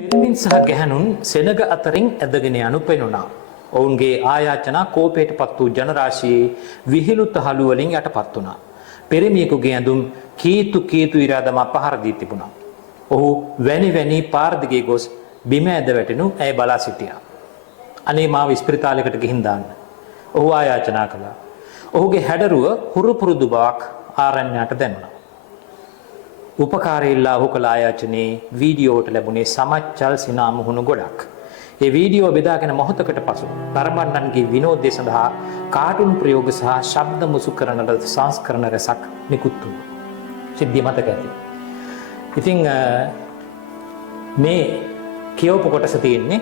පිරිමින් සහ ගැහැණුන් සෙනග අතරින් ඇදගෙන යනු පෙනුණා. ඔවුන්ගේ ආයාචනා කෝපයටපත් වූ ජනරාශියේ විහිළු තහළු වලින් යටපත් වුණා. පිරිමියෙකුගේ ඇඳුම් කීතු කීතු ඉරා දමා පහර දී තිබුණා. ඔහු වැනි වැනි පාර දිගේ ගොස් බිම ඇද වැටෙනු ඇය බලා සිටියා. අනේ මාව ස්පිරිතාලයකට ගිහින් දාන්න. ඔහු ආයාචනා කළා. ඔහුගේ හැඩරුව හුරු පුරුදු බවක් ආරණ්‍යයට දැනුණා. උපකාරයෙල්ලා ඔහු කළ ආයාචනයේ වීඩියෝවට ලැබුණේ සමච්චල් සිනා මුහුණු ගොඩක්. ඒ වීඩියෝ බෙදාගෙන මොහොතකට පසු තරබන්නන්ගේ විනෝදය සඳහා කාටුන් ප්‍රයෝග සහ ශබ්ද මුසු කරන ලද සංස්කරණ රැසක් නිකුත් වුණා. සිද්ධිය මතක ඇති. ඉතින් මේ කියවපු කොටස තියෙන්නේ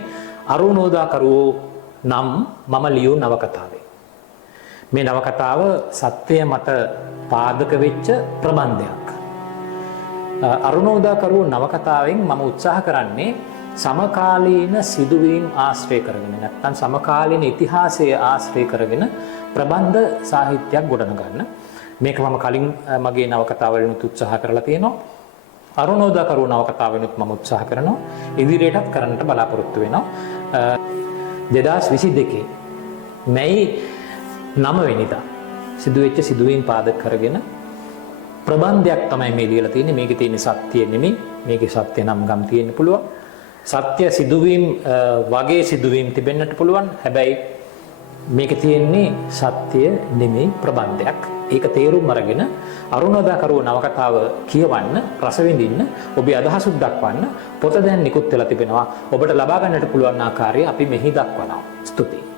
අරුණෝදාකරුවෝ නම් මම ලියූ නවකතාවේ. මේ නවකතාව සත්‍යය මත පාදක වෙච්ච ප්‍රබන්ධයක්. අරුණෝදාකරුවෝ නවකතාවෙන් මම උත්සාහ කරන්නේ සමකාලීන සිදුවීම් ආශ්‍රය කරගෙන නැත්නම් සමකාලීන ඉතිහාසය ආශ්‍රය කරගෙන ප්‍රබන්ධ සාහිත්‍යයක් ගොඩනගන්න. මේක මම කලින් මගේ නවකතාවලිනුත් උත්සාහ කරලා තියෙනවා. අරුණෝදාකරුවෝ නවකතාවෙනුත් මම උත්සාහ කරනවා. ඉදිරියටත් කරන්නට බලාපොරොත්තු වෙනවා. 2022 මැයි 9 වෙනිදා සිදුවෙච්ච සිදුවීම් පාදක කරගෙන ප්‍රබන්ධයක් තමයි මේ ලියලා තියෙන්නේ. මේකේ තියෙන සත්‍ය නෙමෙයි. මේකේ සත්‍ය නම් ගම් තියෙන්න පුළුවන්. සත්‍ය සිදුවීම් වගේ සිදුවීම් තිබෙන්නට පුළුවන්. හැබැයි මේකේ තියෙන්නේ සත්‍ය නෙමෙයි ප්‍රබන්ධයක්. ඒක තේරුම් අරගෙන අරුණෝදාකරුවෝ නවකතාව කියවන්න, රස විඳින්න, ඔබේ අදහසුත් දක්වන්න පොත දැන් නිකුත් වෙලා තිබෙනවා. ඔබට ලබා ගන්නට පුළුවන් ආකාරය අපි මෙහි දක්වනවා. ස්තුතියි.